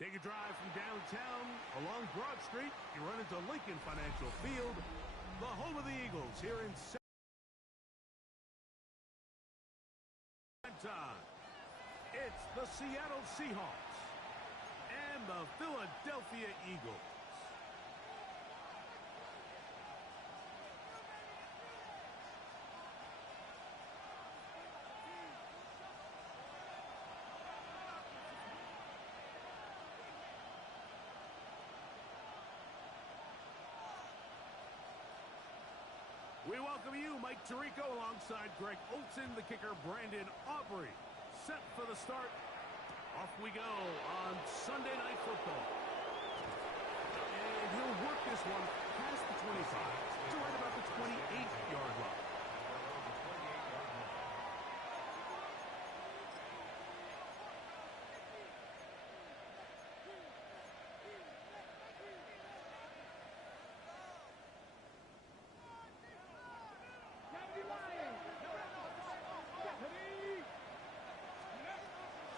Take a drive from downtown along Broad Street. You run into Lincoln Financial Field, the home of the Eagles here in time. It's the Seattle Seahawks and the Philadelphia Eagles. We welcome you, Mike Tirico, alongside Greg Olson, the kicker, Brandon Aubrey. Set for the start. Off we go on Sunday Night Football. And he'll work this one past the 25 to right about the 28-yard line.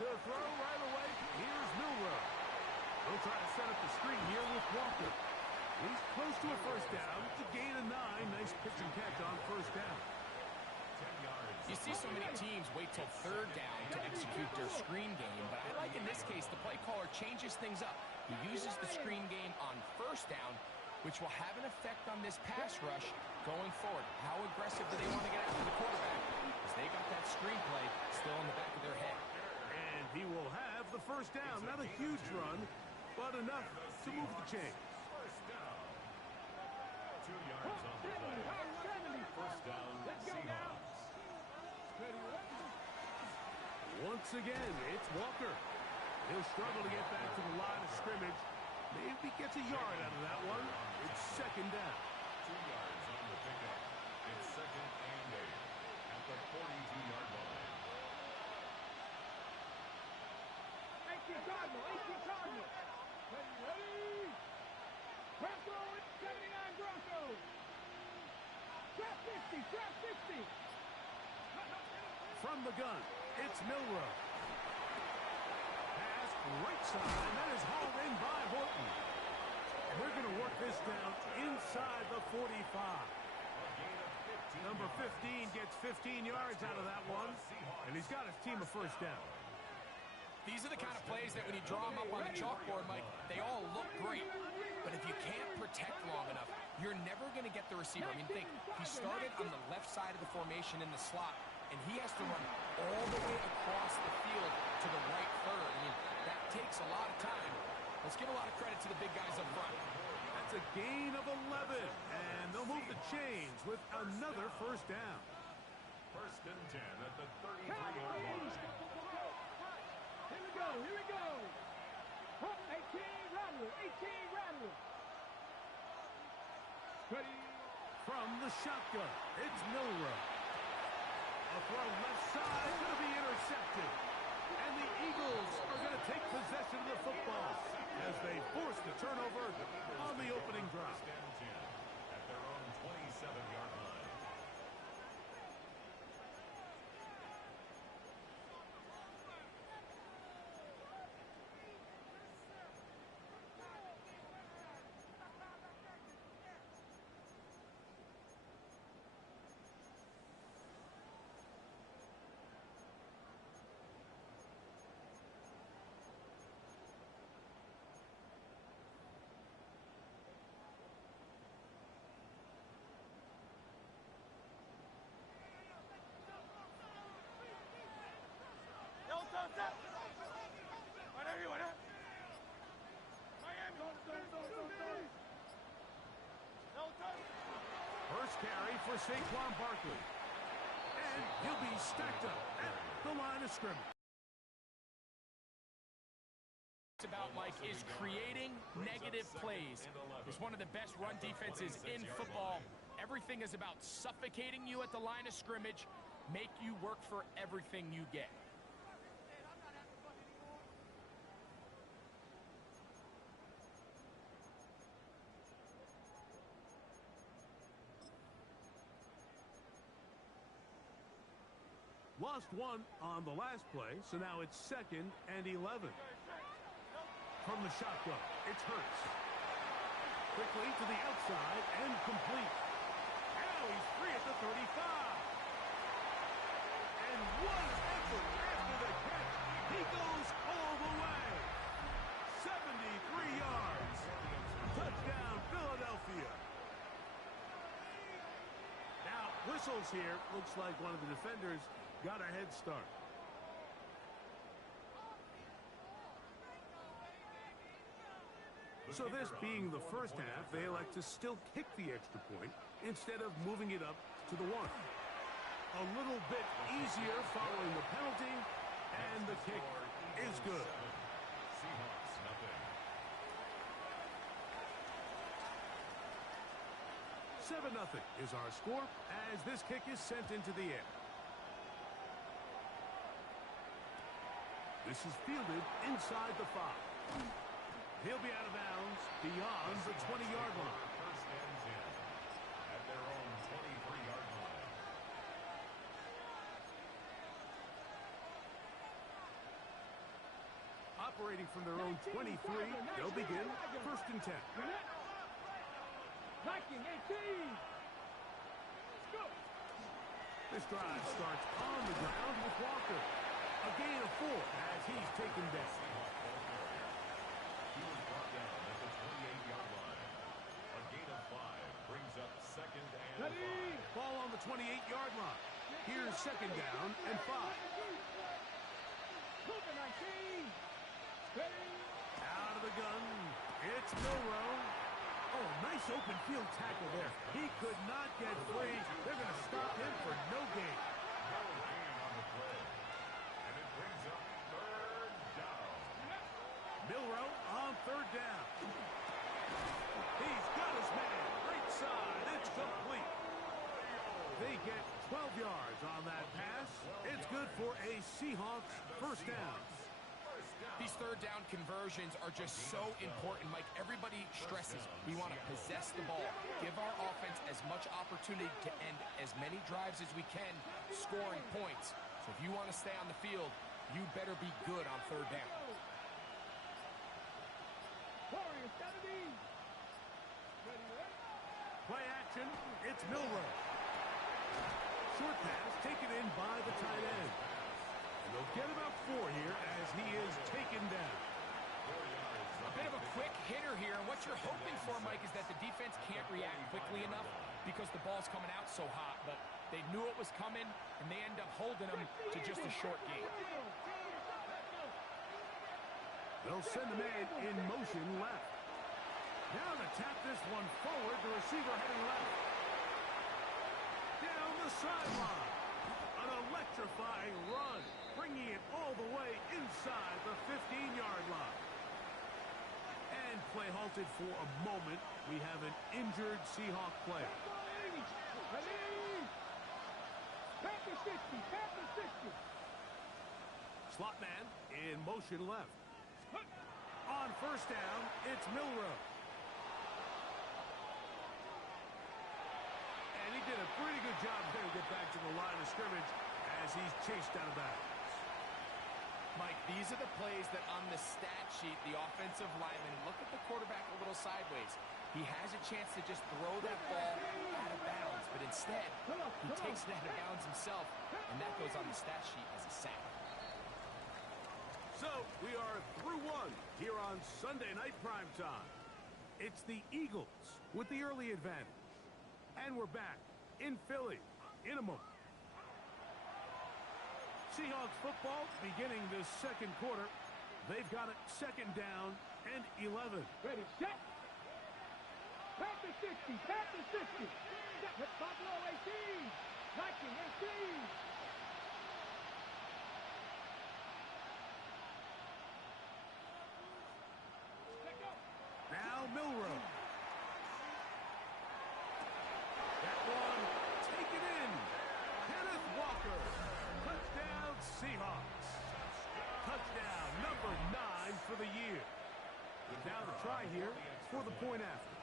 To throw right away, here's Milrow. He'll try to set up the screen here with Walker. He's close to a first down to gain a 9. Nice pitch and catch on first down. You see so many teams wait till third down to execute their screen game, but I like in this case the play caller changes things up. He uses the screen game on first down, which will have an effect on this pass rush going forward. How aggressive do they want to get after the quarterback? Because they got that screen play still in the back of their head. And he will have the first down. Not a huge run, but enough to move the chains. First down. 2 yards on the play. First down, Seahawks. Once again, it's Walker. He'll struggle to get back to the line of scrimmage. Maybe gets a yard out of that one. It's second down. 2 yards on the pickup. It's second and 8 at the 42-yard line. 18 Cardinal. Ready. Bronco at 79 Bronco. Trap 50. From the gun, it's Milrow. Pass right side, and that is hauled in by Horton. And they're going to work this down inside the 45. Number 15 gets 15 yards out of that one, and he's got his team a first down. These are the kind of plays that when you draw them up on the chalkboard, Mike, they all look great. But if you can't protect long enough, you're never going to get the receiver. I mean, think, he started on the left side of the formation in the slot, and he has to run all the way across the field to the right third. I mean, that takes a lot of time. Let's give a lot of credit to the big guys up front. That's a gain of 11, and they'll move the chains with another first down. First and 10 at the 33-yard line. Here we go. 18 Rattler. Ready. From the shotgun, it's Milrow. A throw left side, going to be intercepted. And the Eagles are going to take possession of the football as they force the turnover on the opening drive. First and 10 at their own 27-yard line. First carry for Saquon Barkley. And he'll be stacked up at the line of scrimmage. It's about, Mike, is creating negative plays. It's one of the best run defenses in football. Everything is about suffocating you at the line of scrimmage, make you work for everything you get. Lost one on the last play, so now it's second and 11. from the shotgun. It's Hurts. Quickly to the outside and complete. Now he's free at the 35. And what an effort after the catch. He goes all the way. 73 yards. Touchdown, Philadelphia. Now, whistles here. Looks like one of the defenders got a head start. So this being the first half, they elect to still kick the extra point instead of moving it up to the 1. A little bit easier following the penalty, and the kick is good. Seahawks, nothing. 7-0 is our score as this kick is sent into the air. This is fielded inside the 5. He'll be out of bounds beyond the 20-yard line. First and 10 at their own 23-yard line. Operating from their own 23, they'll begin first and 10. Viking 18. Go. This drive starts on the ground with Walker. A gain of 4 as he's taken down. He was brought down at the 28-yard line. A gain of 5 brings up second and 5. Ball on the 28-yard line. Here's second down and 5. Cougar 19. Ready. Out of the gun. It's Milrow. Oh, nice open field tackle there. He could not get free. They're going to stop him for no gain. No gain on the play. And it brings up third down. Milrow on third down. He's got his man. Right side. It's complete. They get 12 yards on that pass. It's good for a Seahawks first down. These third down conversions are just so important, Mike. Everybody stresses we want to possess the ball, give our offense as much opportunity to end as many drives as we can, scoring points. So if you want to stay on the field, you better be good on third down. Warriors 70. Ready, ready. Play action. It's Milrow. Short pass taken in by the tight end. And they'll get about 4 here as he is taken down. A bit of a quick hitter here, and what you're hoping for, Mike, is that the defense can't react quickly enough because the ball's coming out so hot, but they knew it was coming, and they end up holding them to just a short gain. They'll send a man in motion left. Now to tap this one forward, the receiver heading left. Down the sideline. An electrifying run, bringing it all the way inside the 15-yard line. And play halted for a moment. We have an injured Seahawk player. Ready. Panther 60. Panther 60. Slot man in motion left. On first down, it's Milrow. And he did a pretty good job there to get back to the line of scrimmage as he's chased out of bounds. Mike, these are the plays that on the stat sheet, the offensive lineman look at the quarterback a little sideways. He has a chance to just throw that ball out of bounds, but instead, he takes it out of bounds himself, and that goes on the stat sheet as a sack. So, we are through 1 here on Sunday Night Primetime. It's the Eagles with the early advantage. And we're back in Philly in a moment. Seahawks football beginning this second quarter. They've got it second down and 11. Ready, set. Panther 60. Panther 60. Buffalo 18. Viking 18. Now Milrow. That one taken in. Kenneth Walker. Touchdown Seahawks. Touchdown number 9 for the year. Now the try here for the point after.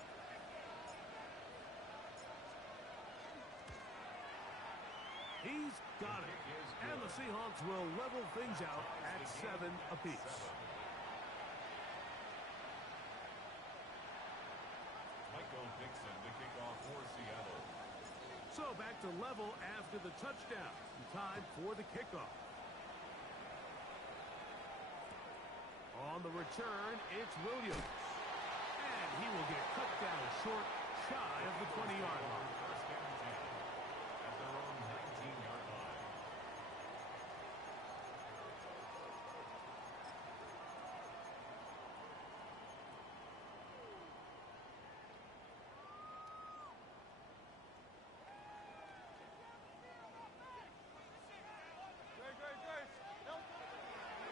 He's got it. And the Seahawks will level things out at 7 apiece. So back to level after the touchdown. Time for the kickoff. On the return, it's Williams. And he will get cut down short, shy of the 20-yard line. First down and 10 at their own 19-yard line.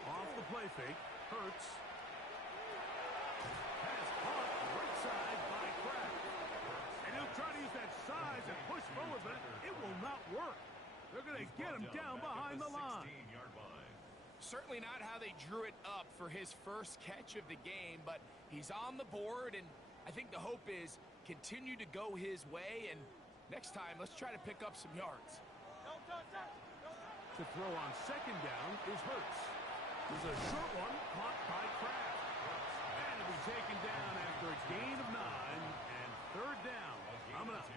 Off the play fake, Hurts. Pass caught right side by Kraft. And he'll try to use that size and push forward, but it will not work. They're going to get him down behind the line. 16-yard line. Certainly not how they drew it up for his first catch of the game, but he's on the board, and I think the hope is continue to go his way, and next time, let's try to pick up some yards. To throw on second down is Hurts. There's a short one caught by Kraft. And it'll be taken down after a gain of 9 and third down. Coming up.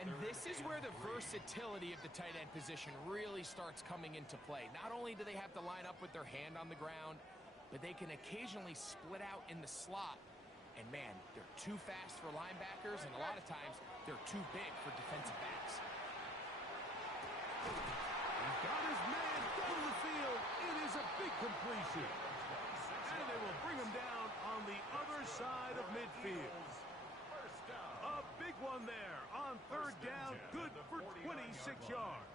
And this is where the versatility of the tight end position really starts coming into play. Not only do they have to line up with their hand on the ground, but they can occasionally split out in the slot. And man, they're too fast for linebackers, and a lot of times they're too big for defensive backs. He's got his man down the field. It is a big completion. And they will bring him down on the other side of midfield. A big one there on third down. Good for 26 yards.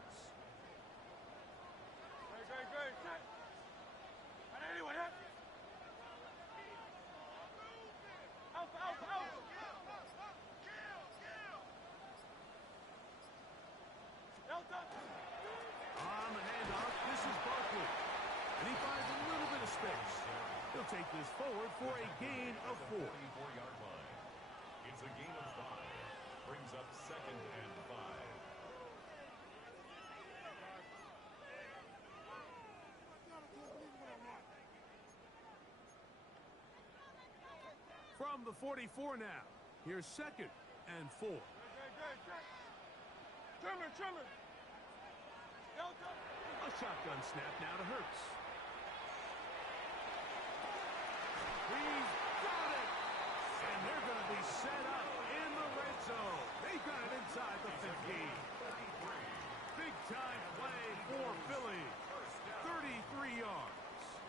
On the handoff, this is Barkley. And he finds a little bit of space. He'll take this forward for a gain of 4. 34-yard line. It's a gain of 5. Brings up second and 5. From the 44 now. Here's second and 4. A shotgun snap now to Hurts. He's got it! And they're going to be set up in the red zone. They've got it inside the 15. Big time play for Philly. 33 yards.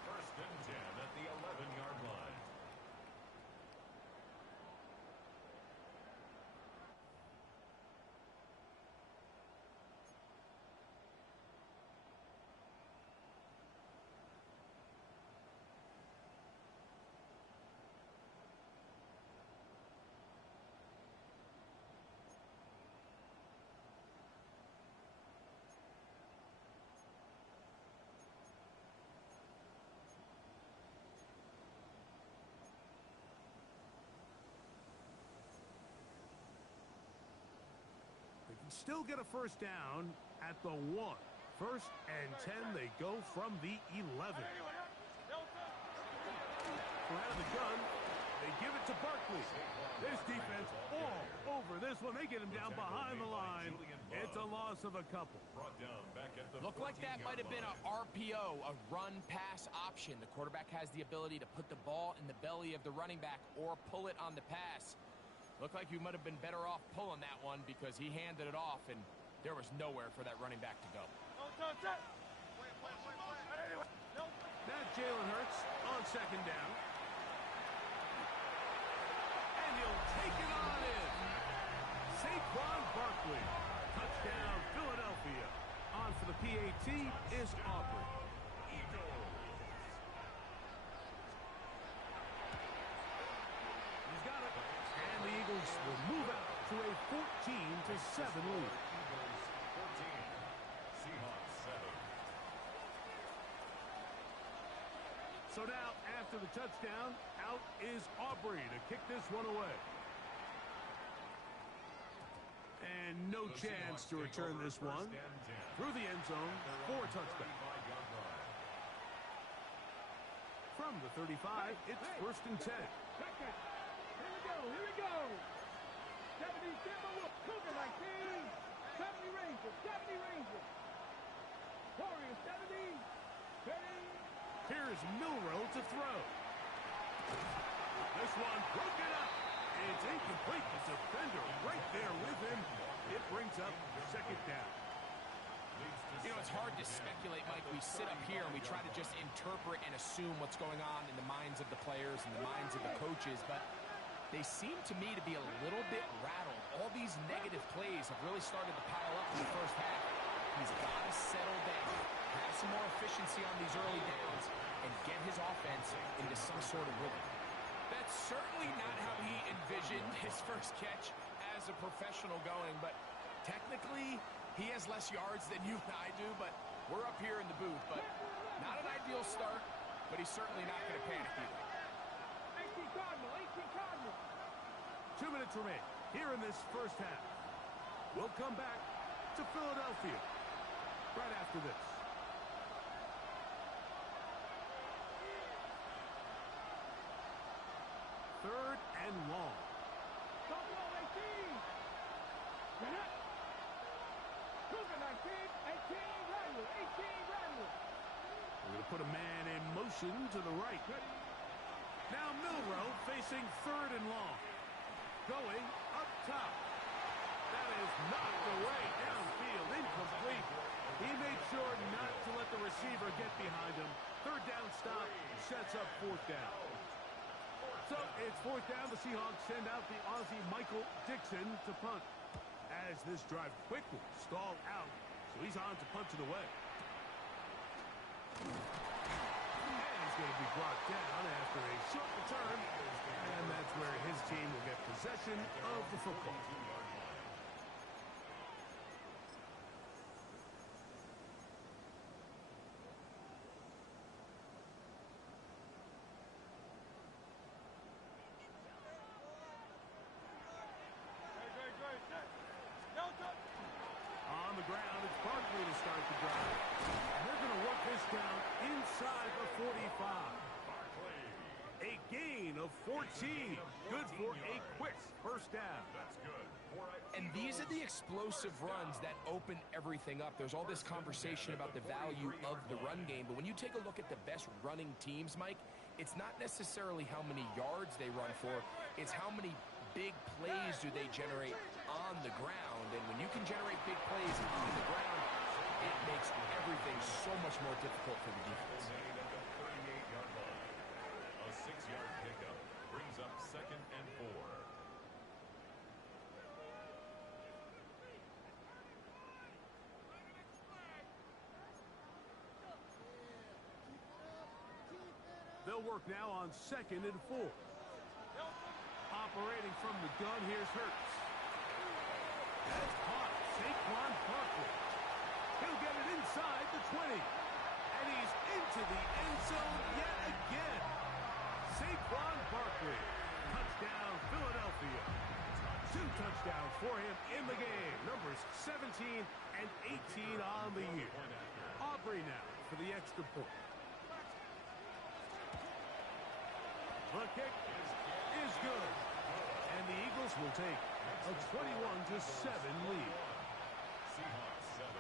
First and 10 at the 11-yard line. Still get a first down at the 1. First and 10, they go from the 11. From out of the gun, they give it to Barkley. This defense all over this one. They get him down behind the line. It's a loss of a couple. Brought down back at the Looked like that might have been a RPO, a run-pass option. The quarterback has the ability to put the ball in the belly of the running back or pull it on the pass. Looked like you might have been better off pulling that one because he handed it off, and there was nowhere for that running back to go. Now Jalen Hurts on second down. And he'll take it on in. Saquon Barkley. Touchdown, Philadelphia. On for the PAT is Aubrey. He's got it. And the Eagles will move out to a 14-7 lead. Eagles 14. Seahawks 7. So now, after the touchdown, out is Aubrey to kick this one away. And no chance to return this one through the end zone for a touchdown. From the 35, it's first and 10. Here we go, here we go. 70 Timberwolves. Cougar 19. 70 Rangers. 70 Rangers. Warriors 70. 30. Here's Milrow to throw. This one broken up. It's incomplete. The defender right there with him. It brings up second down. You know, it's hard to speculate, Mike. We sit up here and we try to just interpret and assume what's going on in the minds of the players and the minds of the coaches, but they seem to me to be a little bit rattled. All these negative plays have really started to pile up in the first half. He's got to settle down, have some more efficiency on these early downs, and get his offense into some sort of rhythm. That's certainly not how he envisioned his first catch as a professional going, but technically he has less yards than you and I do, but we're up here in the booth. But not an ideal start, but he's certainly not going to panic either. 18 Cardinal, 18 Cardinal. 2 minutes remain here in this first half. We'll come back to Philadelphia right after this. Third and long. Buffalo 18. Get up. Cougar 19. 18 Rattler. 18 Rattler. We're going to put a man in motion to the right. Now Milrow facing third and long. Going up top. That is knocked away downfield. Incomplete. He made sure not to let the receiver get behind him. Third down stop sets up fourth down. So it's fourth down. The Seahawks send out the Aussie Michael Dixon to punt. As this drive quickly stalled out, so he's on to punt it away. And he's going to be brought down after a short return, and that's where his team will get possession of the football. On the ground, it's Barkley to start the drive. And they're going to work this down inside the 45. A gain of 14. Good for a quick first down. And these are the explosive runs that open everything up. There's all this conversation about the value of the run game, but when you take a look at the best running teams, Mike, it's not necessarily how many yards they run for, it's how many big plays do they generate on the ground. And when you can generate big plays on the ground, it makes everything so much more difficult for the defense. A 6-yard pickup brings up second and 4. They'll work now on second and 4. Operating from the gun, here's Hurts. That's caught. Saquon Barkley. He'll get it inside the 20. And he's into the end zone yet again. Saquon Barkley. Touchdown, Philadelphia. 2 touchdowns for him in the game. Numbers 17 and 18 on the year. Aubrey now for the extra point. The kick is good. And the Eagles will take a 21-7 lead. Seahawks 7.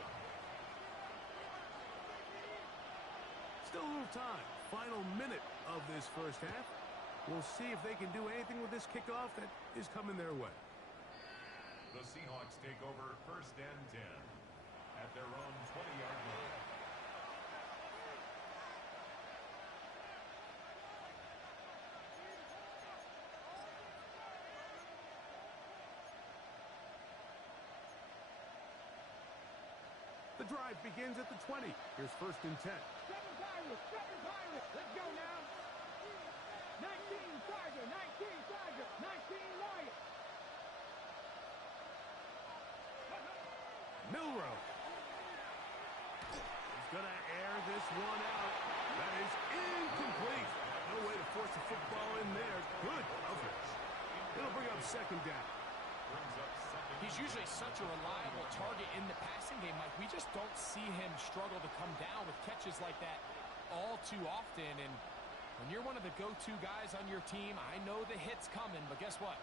Still a little time. Final minute of this first half. We'll see if they can do anything with this kickoff that is coming their way. The Seahawks take over first and 10 at their own 20-yard line. The drive begins at the 20. Here's first and 10. 7 Pirates. 7 Pirates. Let's go now. 19 Tiger. 19 Tiger. 19 Lion. Milrow. He's going to air this one out. That is incomplete. No way to force the football in there. Good coverage. It'll bring up second down. He's usually such a reliable target in the passing game, Mike. We just don't see him struggle to come down with catches like that all too often. And when you're one of the go-to guys on your team, I know the hit's coming, but guess what?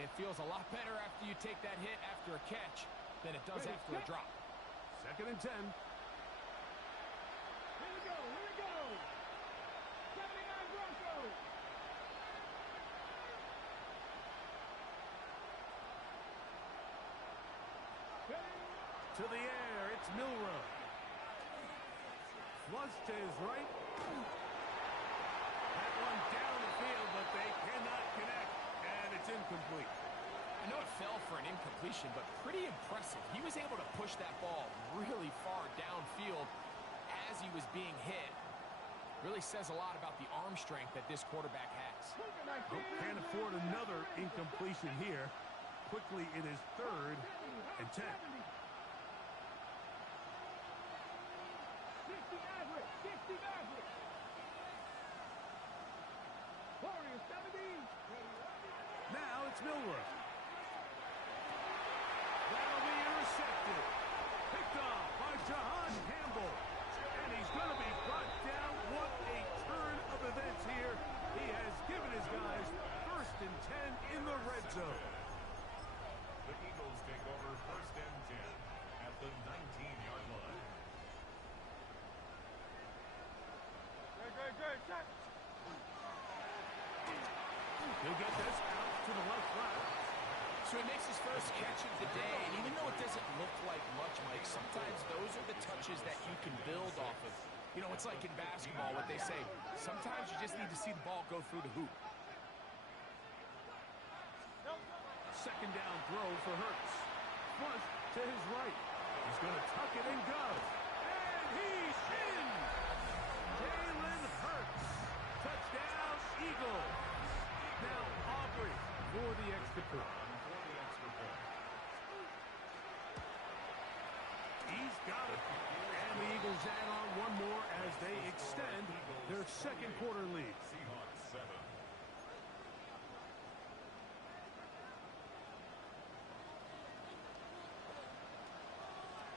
It feels a lot better after you take that hit after a catch than it does after a drop. 2nd and 10. Here we go, here we go. 79 Broncos. To the air, it's Milrow. Flush to his right. That one down the field, but they cannot connect, and it's incomplete. I know it fell for an incompletion, but pretty impressive. He was able to push that ball really far downfield as he was being hit. Really says a lot about the arm strength that this quarterback has. Oh, can't afford another incompletion here. Quickly, it is 3rd and 10. 60 Maverick, 60 Maverick. Warriors 70. Now it's Milrow. That'll be intercepted. Picked off by Jahan Campbell. And he's going to be brought down. What a turn of events here. He has given his guys 1st and 10 in the red zone. The Eagles take over 1st and 10 at the 19-yard line. Great, check. He'll get this out to the left flat. So he makes his first catch of the day, and even though it doesn't look like much, Mike, sometimes those are the touches that you can build off of. You know, it's like in basketball, what they say, sometimes you just need to see the ball go through the hoop. 2nd down throw for Hurts. Flush to his right. He's going to tuck it and go. And he's in! Jalen Hurts. Touchdown, Eagles. Now Aubrey for the extra point. He's got it. And the Eagles add on one more as they extend their 2nd quarter lead. Seahawks 7.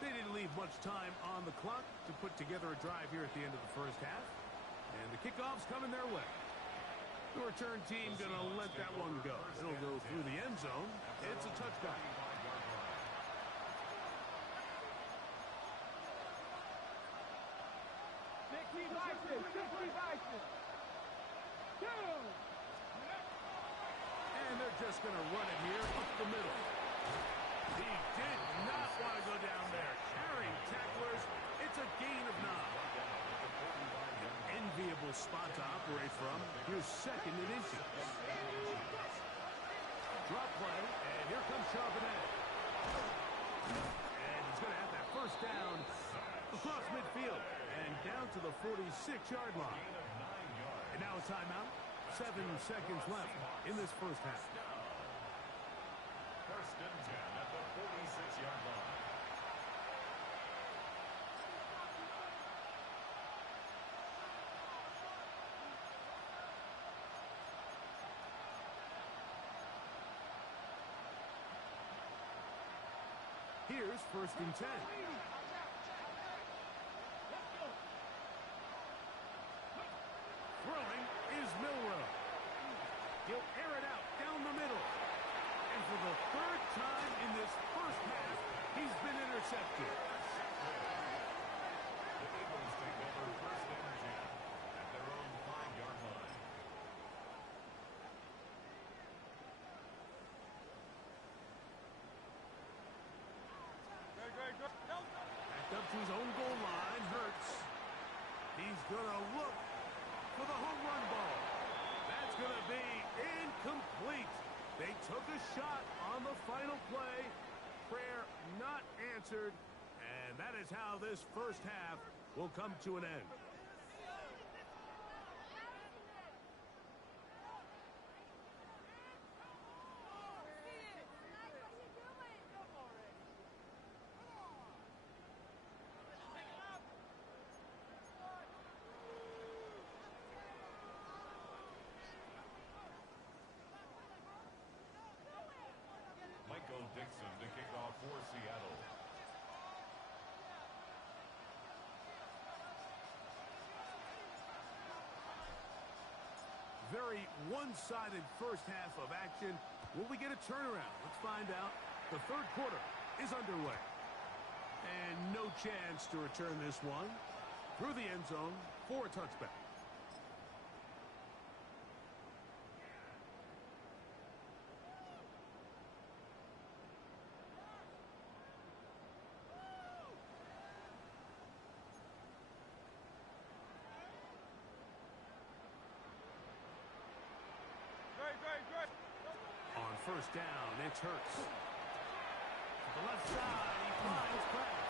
They didn't leave much time on the clock to put together a drive here at the end of the 1st half. And the kickoff's coming their way. The return team going to let that one go. It'll go through the end zone. It's a touchback. And they're just going to run it here up the middle. He did not want to go down there. Carrying tacklers, it's a gain of 9. An enviable spot to operate from. Here's 2nd and inches. Drop play, and here comes Charbonnet. And he's going to have that 1st down across midfield and down to the 46-yard line. And now a timeout. 7 seconds left in this 1st half. 1st and 10 at the 46-yard line. Here's 1st and 10. Throwing is Milrow. He'll air it out down the middle. And for the 3rd time in this 1st half, he's been intercepted. The Eagles take over 1st and 10 at their own 5-yard line. Back up to his own goal line. Hurts. He's going to look for the home run ball. That's going to be incomplete. They took a shot on the final play. Prayer not answered. And that is how this 1st half will come to an end. Michael Dixon to kick off for Seattle. very one-sided first half of action. Will we get a turnaround? Let's find out. The third quarter is underway. And no chance to return this one through the end zone for a touchback. On first down, it's Hurts. To the left side, he finds Kraft.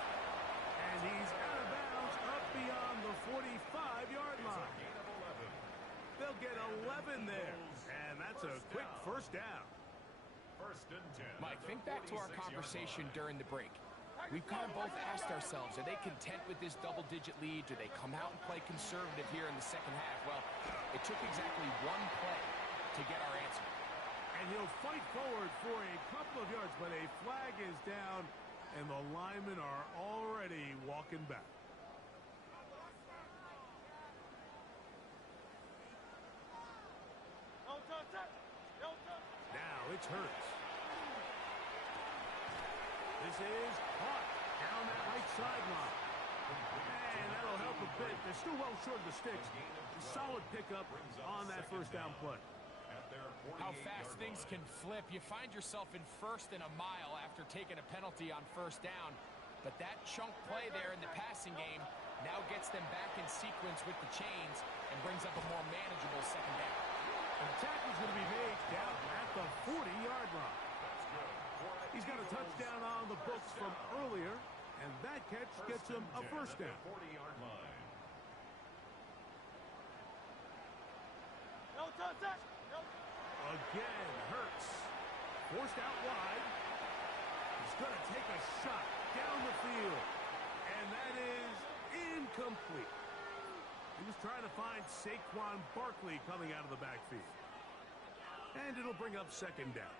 And he's out of bounds up beyond the 45-yard line. They'll get 11 there. And that's a quick first down. First and 10. Mike, think back to our conversation during the break. We've kind of both asked ourselves, are they content with this double-digit lead? Do they come out and play conservative here in the second half? Well, it took exactly one play to get our answer. And he'll fight forward for a couple of yards, but a flag is down, and the linemen are already walking back. Now it's Hurts. This is caught down that right sideline. And that'll help a bit. They're still well short of the sticks. Solid pickup on that first down play. How fast things can flip. You find yourself in first and a mile after taking a penalty on first down. But that chunk play there in the passing game now gets them back in sequence with the chains and brings up a more manageable second down. And the tackle's going to be made down at the 40-yard line. He's got a touchdown on the books from earlier, and that catch gets him a first down. 40-yard line. Again, Hurts. Forced out wide. He's going to take a shot down the field. And that is incomplete. He was trying to find Saquon Barkley coming out of the backfield. And it'll bring up second down.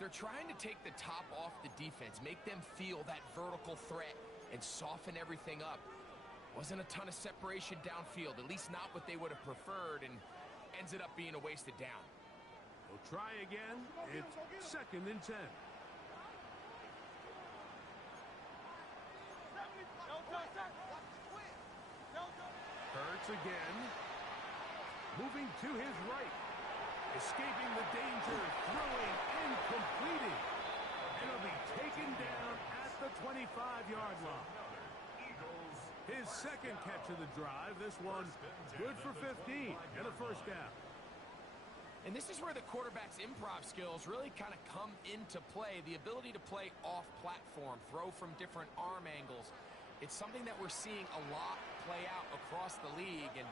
They're trying to take the top off the defense, make them feel that vertical threat, and soften everything up. Wasn't a ton of separation downfield, at least not what they would have preferred, and ends it up being a wasted down. We'll try again. It's second and 10. Hurts again. Moving to his right. Escaping the danger. Throwing and completing. And it'll be taken down at the 25-yard line. His second catch of the drive. This one good for 15 and a first down. And this is where the quarterback's improv skills really kind of come into play. The ability to play off-platform, throw from different arm angles. It's something that we're seeing a lot play out across the league. And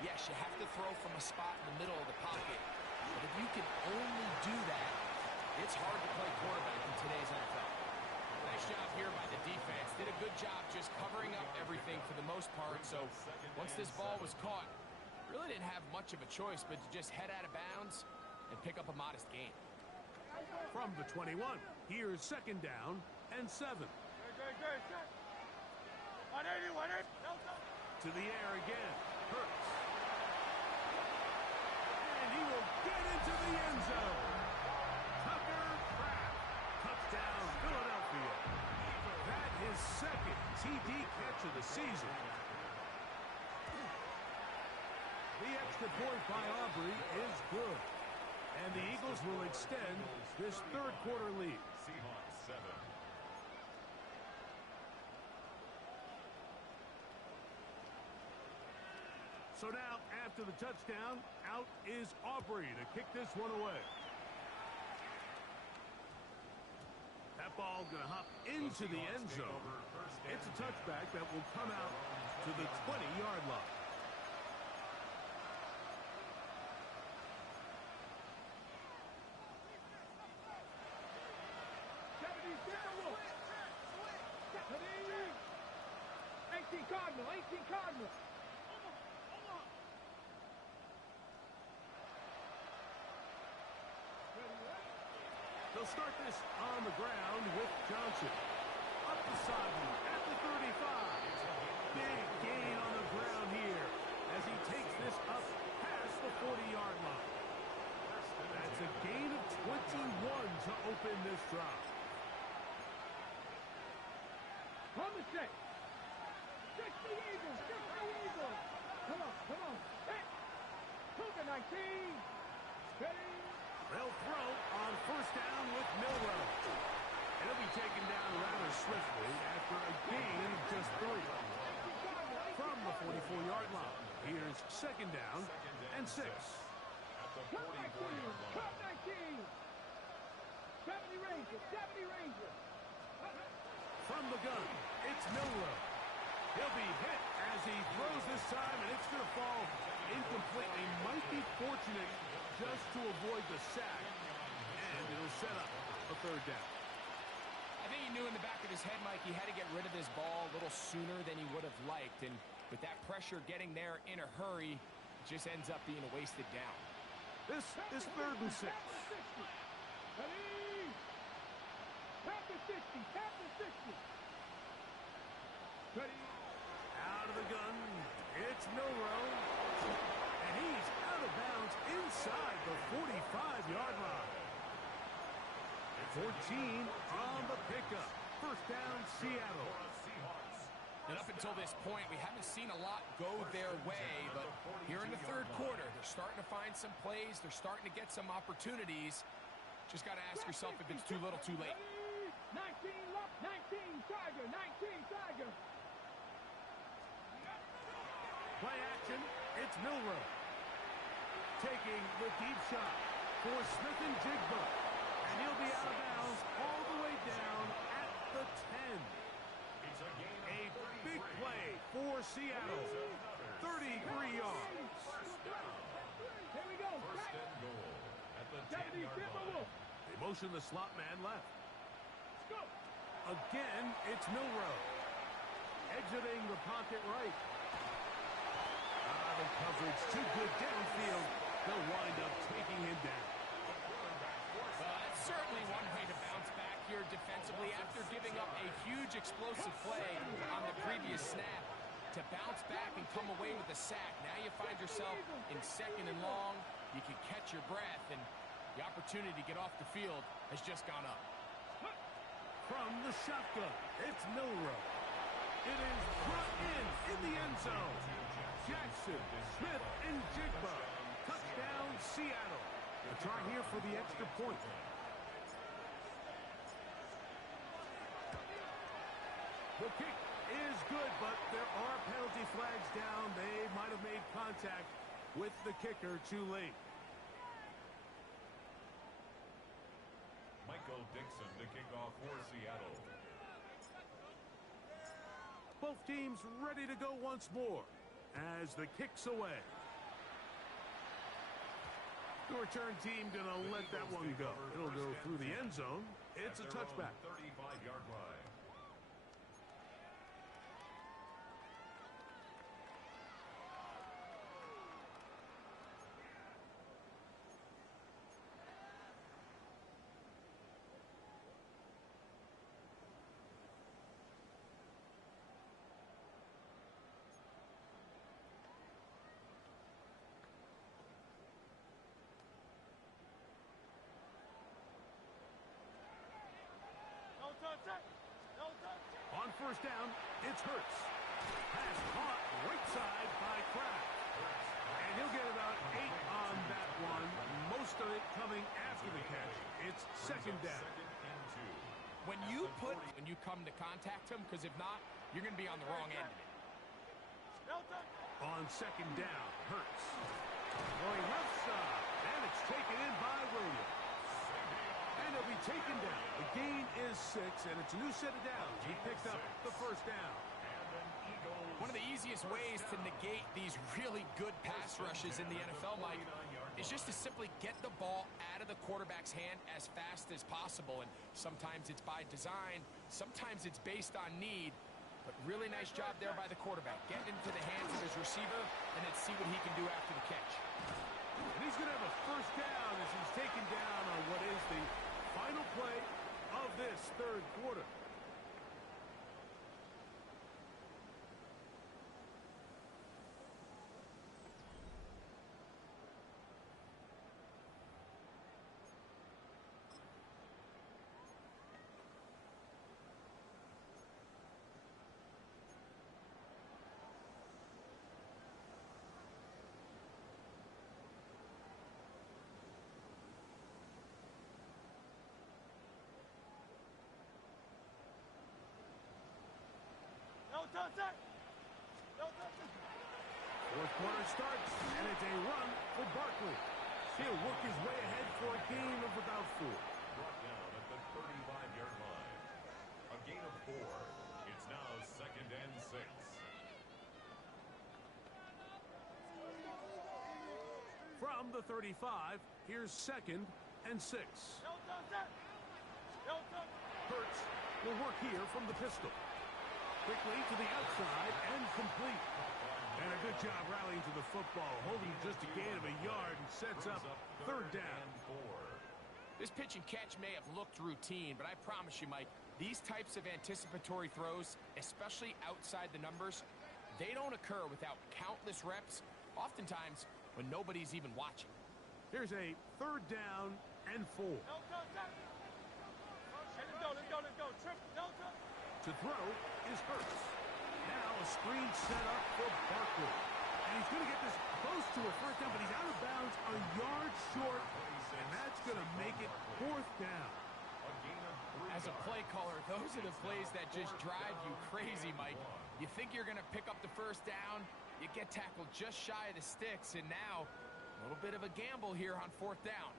yes, you have to throw from a spot in the middle of the pocket. But if you can only do that, it's hard to play quarterback in today's NFL. Nice job here by the defense. Did a good job just covering up everything for the most part. So once this ball was caught, really didn't have much of a choice but to just head out of bounds and pick up a modest gain. From the 21, here's second down and 7. To the air again. Hurts. And he will get into the end zone. Tucker Kraft. Touchdown, Philadelphia. That is second TD catch of the season. The extra point by Aubrey is good. And the Eagles will extend this third quarter lead. Seahawks 7. So now, after the touchdown, out is Aubrey to kick this one away. That ball going to hop into the end zone. It's a touchback that will come out to the 20-yard line. Cardinal, 18 Cardinal. They'll start this on the ground with Johnson. Up the sideline at the 35. Big gain on the ground here as he takes this up past the 40-yard to open this drive. On the set. 60 Eagles, 60 Eagles. Come on. Hit. Cougar 19. Ready. They'll throw on first down with Milrow. It'll be taken down rather swiftly after a gain of just 3. From the 44-yard line, here's second down and 6. Cut 19. 70 Rangers. From the gun, it's Milrow. He'll be hit as he throws this time, and it's going to fall incomplete. He might be fortunate just to avoid the sack, and it'll set up a third down. I think he knew in the back of his head, Mike, he had to get rid of this ball a little sooner than he would have liked. And with that pressure getting there in a hurry, it just ends up being a wasted down. This is 3rd and 6. Ready. Tap the 60. Ready. Out of the gun, it's Milrow. And he's out of bounds inside the 45-yard line. 14 on the pickup. First down, Seattle. And up until this point, we haven't seen a lot go their way, but here in the 3rd quarter, they're starting to find some plays. They're starting to get some opportunities. Just got to ask yourself if it's too little, too late. 19 Tiger. Play action, it's Milrow. Taking the deep shot for Smith and Jigba. And he'll be out of bounds all the way down at the 10. A big play for Seattle. 33 yards. Here we go. First and goal at the 10-yard line. They motion the slot man left. Let's go. Again, it's Milrow. Exiting the pocket right. The coverage too good downfield. They'll wind up taking him down. Well, that's certainly one way to bounce back here defensively after giving up a huge explosive play on the previous snap. To bounce back and come away with a sack. Now you find yourself in 2nd and long. You can catch your breath, and the opportunity to get off the field has just gone up. From the shotgun, it's Milrow. It is brought in the end zone. Jackson, Smith, and Jigba. Touchdown, Seattle. A try here for the extra point. The kick is good, but there are penalty flags down. They might have made contact with the kicker too late. Michael Dixon to kick off for Seattle. Both teams ready to go once more as the kick's away. The return team gonna let that one go. It'll go through the end zone. It's a touchback. 35-yard line. On first down, it's Hurts. Pass caught right side by Kraft. And he'll get about 8 on that one. Most of it coming after the catch. It's second down. When you come to contact him, because if not, you're going to be on the wrong end of it. On second down, Hurts. Going left side, and it's taken in by Williams. And he'll be taken down. The gain is 6, and it's a new set of downs. He picked up the first down. One of the easiest ways to negate these really good pass rushes in the NFL, Mike, is just to simply get the ball out of the quarterback's hand as fast as possible. And sometimes it's by design, sometimes it's based on need. But really nice job there by the quarterback. Get into the hands of his receiver and then see what he can do after the catch. And he's going to have a first down as he's taken down on what is the final play of this third quarter. Fourth quarter starts, and it's a run for Barkley. He'll work his way ahead for a gain of about 4. Brought down at the 35-yard line. A gain of 4. It's now 2nd and 6. From the 35, here's 2nd and 6. Hurts will work here from the pistol. Quickly to the outside and complete. And a good job rallying to the football, holding just a gain of a yard and sets up 3rd down. This pitch and catch may have looked routine, but I promise you, Mike, these types of anticipatory throws, especially outside the numbers, they don't occur without countless reps, oftentimes when nobody's even watching. Here's a 3rd down and 4. To throw is Hurts. Now a screen set up for Barkley. And he's going to get this close to a 1st down, but he's out of bounds a yard short, and that's going to make it 4th down. As a play caller, those are the plays that just drive you crazy, Mike. You think you're going to pick up the 1st down, you get tackled just shy of the sticks, and now a little bit of a gamble here on 4th down.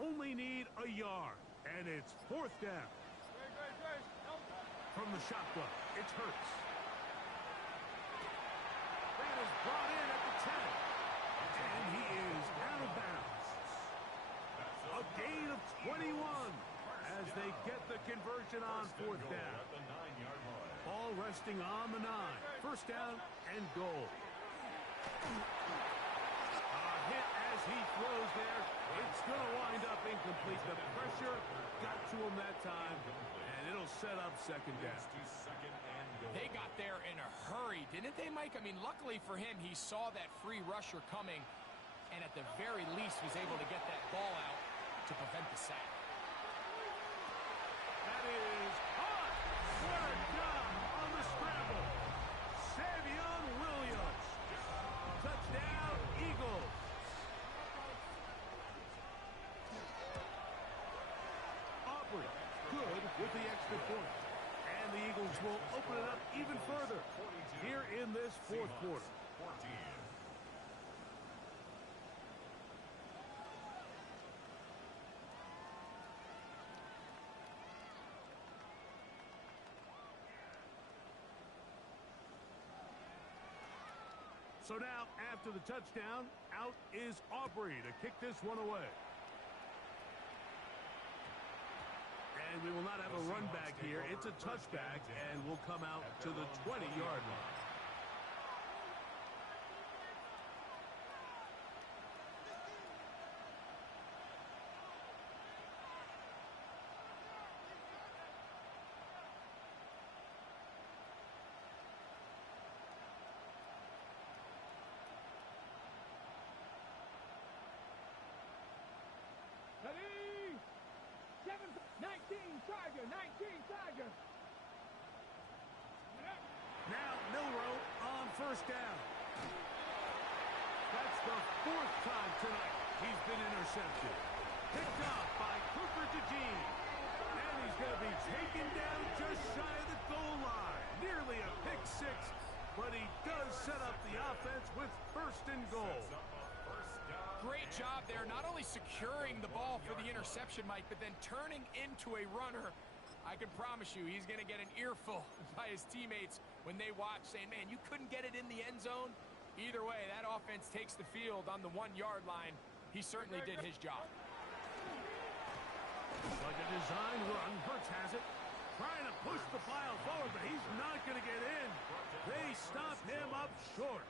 Only need a yard, and it's 4th down. From the shotgun, it's Hurts. That is brought in at the 10, and he is out of bounds. A gain of 21 as they get the conversion on 4th down. Ball resting on the 9. 1st down and goal. Hit as he throws there. It's going to wind up incomplete. The pressure got to him that time, and it'll set up 2nd down. They got there in a hurry, didn't they, Mike? I mean, luckily for him, he saw that free rusher coming, and at the very least was able to get that ball out to prevent the sack. That is hot. What a job on the scramble. Savion Williams. Touchdown, Eagles. Good with the extra point. And the Eagles will open it up even further here in this 4th quarter. So now, after the touchdown, out is Aubrey to kick this one away. And we will not have a run back here. It's a touchback, and will come out to the 20-yard line. Ready? 19 Tiger, 19 Tiger. Now Milroe on 1st down. That's the 4th time tonight he's been intercepted. Picked off by Cooper DeJean. And he's going to be taken down just shy of the goal line. Nearly a pick 6, but he does set up the offense with 1st and goal. Great job there, not only securing the ball for the interception, Mike, but then turning into a runner. I can promise you he's going to get an earful by his teammates when they watch, saying, man, you couldn't get it in the end zone. Either way, that offense takes the field on the 1-yard line. He certainly did his job. Like a design run, Hurts has it. Trying to push the pile forward, but he's not going to get in. They stop him up short.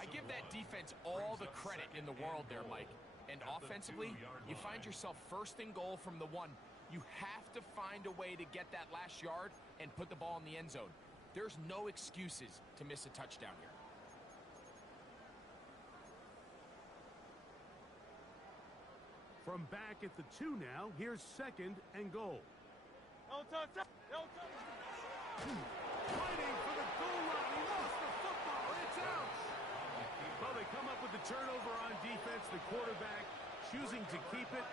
I give that defense all the credit in the world there, Mike. And offensively, you find yourself 1st and goal from the 1. You have to find a way to get that last yard and put the ball in the end zone. There's no excuses to miss a touchdown here. From back at the 2 now, here's 2nd and goal. Fighting for the goal line. He lost the football. So they come up with the turnover on defense, the quarterback choosing to keep it,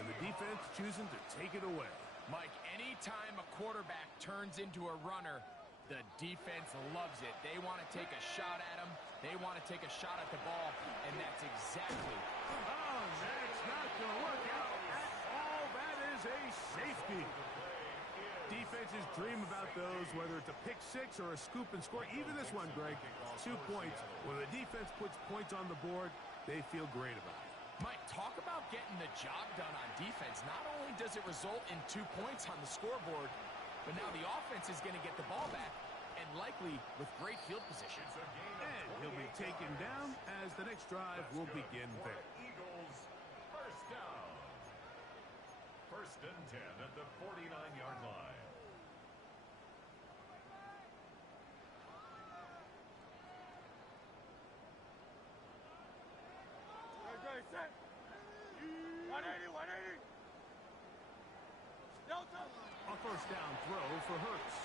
and the defense choosing to take it away. Mike, anytime a quarterback turns into a runner, the defense loves it. They want to take a shot at him. They want to take a shot at the ball, and that's exactly. Oh, that's not going to work out at all. That is a safety. Defenses dream about those, whether it's a pick six or a scoop and score. Even this one, Greg, 2 points. When the defense puts points on the board, they feel great about it. Mike, talk about getting the job done on defense. Not only does it result in 2 points on the scoreboard, but now the offense is going to get the ball back, and likely with great field position. And he'll be taken down as the next drive will begin there. Eagles, first down. First and 10 at the 49-yard line. Great, set. 180, 180. Delta. A first down throw for Hurts.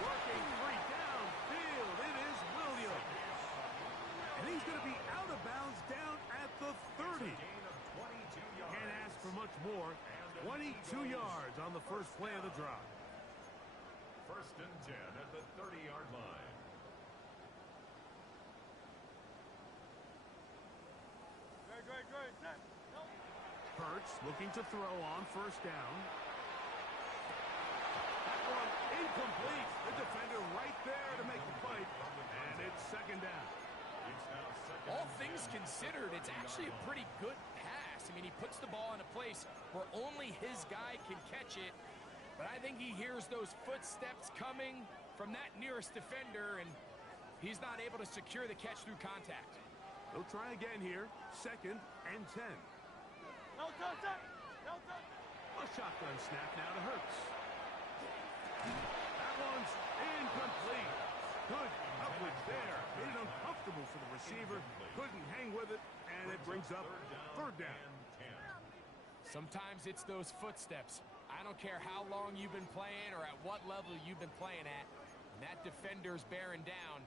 Working free downfield. It is Williams. And he's going to be out of bounds down at the 30. Can't ask for much more. 22 yards on the first play of the drive. First and 10 at the 30-yard line. Great, set. Hurts looking to throw on first down. That one incomplete. The defender right there to make the fight. And it's second down. All things considered, it's actually a pretty good pass. I mean, he puts the ball in a place where only his guy can catch it. But I think he hears those footsteps coming from that nearest defender, and he's not able to secure the catch through contact. They'll try again here. Second and 10. A shotgun snap now to Hurts. That one's incomplete. Good coverage there. Made it uncomfortable for the receiver. Couldn't hang with it, and it brings up third down. Sometimes it's those footsteps. I don't care how long you've been playing or at what level you've been playing at. When that defender's bearing down,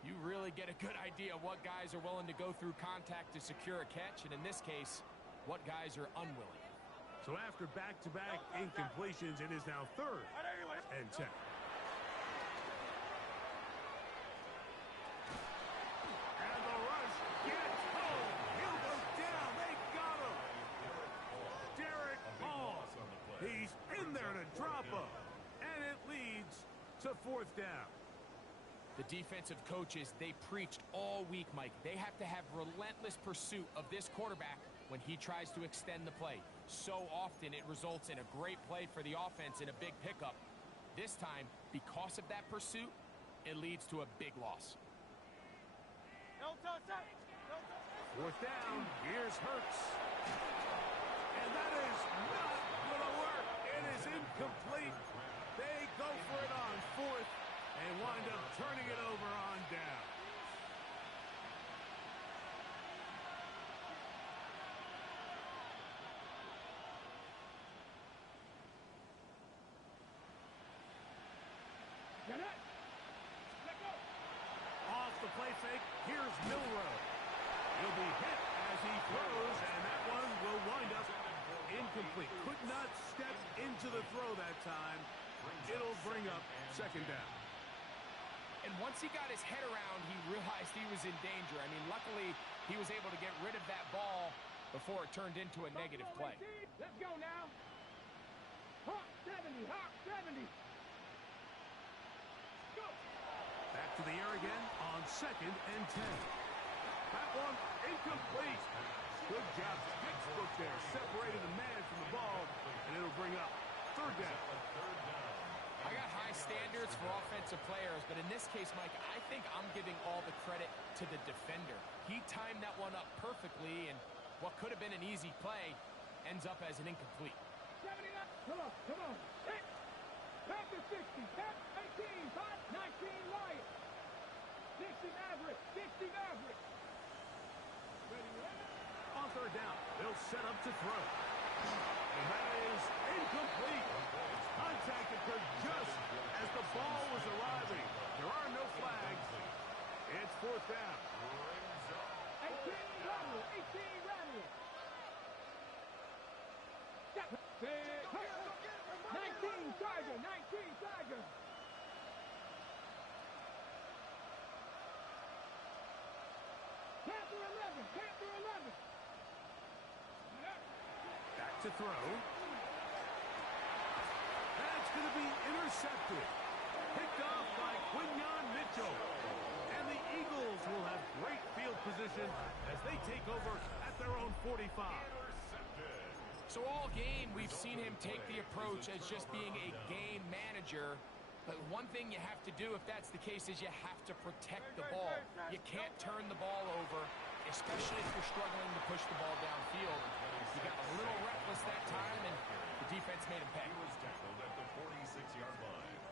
you really get a good idea of what guys are willing to go through contact to secure a catch, and in this case, what guys are unwilling. So after back-to-back incompletions, it is now third and 10. And the rush gets home. He'll go down. They got him. Derek Hall. He's in there to drop him. And it leads to fourth down. The defensive coaches, they preached all week, Mike. They have to have relentless pursuit of this quarterback when he tries to extend the play. So often it results in a great play for the offense and a big pickup. This time, because of that pursuit, it leads to a big loss. Fourth down. Here's Hurts. And that is not going to work. It is incomplete. They go for it on fourth and wind up turning it over on down. Off the play fake, here's Milrow. He'll be hit as he throws, and that one will wind up incomplete. Could not step into the throw that time. It'll bring up second down. And once he got his head around, he realized he was in danger. I mean, luckily, he was able to get rid of that ball before it turned into a negative play. Let's go now. Hawk 70, Hawk 70. Go. Back to the air again on second and 10. That one incomplete. Good job. Textbook there. Separated the man from the ball, and it'll bring up third down. I got high standards for offensive players, but in this case, Mike, I think I'm giving all the credit to the defender. He timed that one up perfectly, and what could have been an easy play ends up as an incomplete. 70 up. Come on. Hit. Back to 60. Tap 18. 5, 19 Lions. 60 Maverick. 60 Maverick. On third down, they'll set up to throw. And that is incomplete. Contact occurred just as the ball was arriving. There are no flags, It's fourth down. 18 rattle, 18 rattle. 19 Tiger, 19 Tiger. Panther 11, Panther 11. Back to throw. That's going to be intercepted. Picked off by Quinyon Mitchell. And the Eagles will have great field position as they take over at their own 45. So all game, we've seen him take the approach as just being a game manager. But one thing you have to do if that's the case is you have to protect the ball. You can't turn the ball over, especially if you're struggling to push the ball downfield. He got a little reckless that time, and the defense made him pay. He was tackled at the 46-yard line.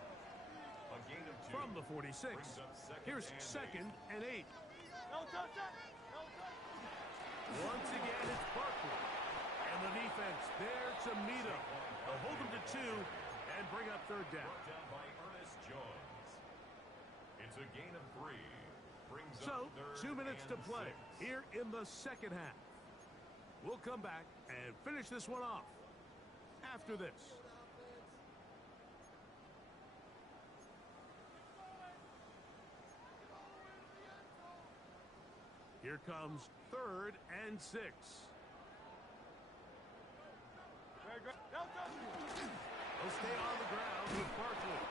A gain of 2. From the 46, here's second and 8. Once again, it's Barkley. And the defense there to meet him. They'll hold him to 2 and bring up third down. Brought down by Ernest Jones. It's a gain of 3. Brings So, up third 2 minutes to and play 6. here in the second half. We'll come back and finish this one off after this. Here comes third and 6. They'll stay on the ground with Barkley.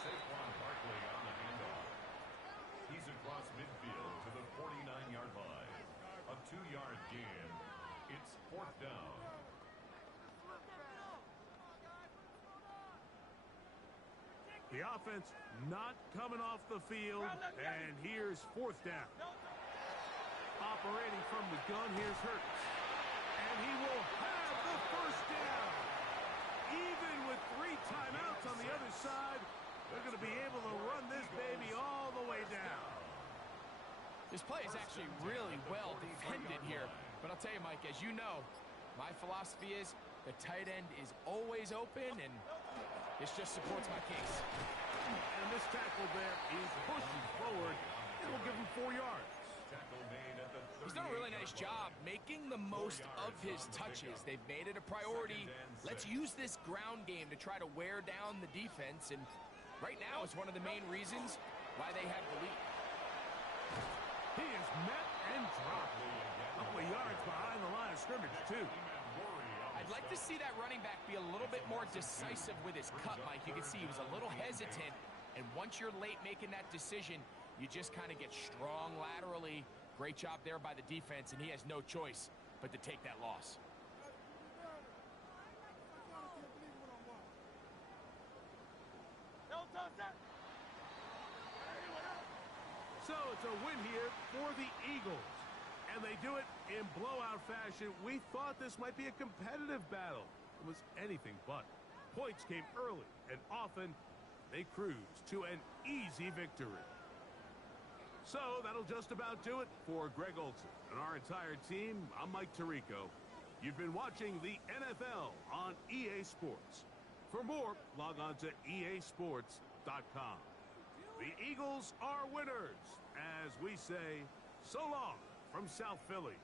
Saquon Barkley on the handoff. He's across midfield to the 49-yard line. A 2-yard gain. It's fourth down. The offense not coming off the field, and here's fourth down. Operating from the gun, here's Hurts. And he will have the first down. Even with 3 timeouts on the other side, they're going to be able to run this baby all the way down. This play is actually really well defended here. But I'll tell you, Mike, as you know, my philosophy is the tight end is always open, and this just supports my case. And this tackle there is pushing forward. It will give him 4 yards. Tackle made at the 38. He's done a really nice job making the most of his touches. They've made it a priority. Let's use this ground game to try to wear down the defense, and right now it's one of the main reasons why they have the lead. He is met and dropped. A couple of yards behind the line of scrimmage, too. I'd like to see that running back be a little bit more decisive with his cut, Mike. You can see he was a little hesitant, and once you're late making that decision, you just kind of get strong laterally. Great job there by the defense, and he has no choice but to take that loss. So it's a win here for the Eagles. And they do it in blowout fashion. We thought this might be a competitive battle. It was anything but. Points came early, and often they cruised to an easy victory. So that'll just about do it for Greg Olsen and our entire team. I'm Mike Tirico. You've been watching the NFL on EA Sports. For more, log on to easports.com. The Eagles are winners, as we say so long from South Philly.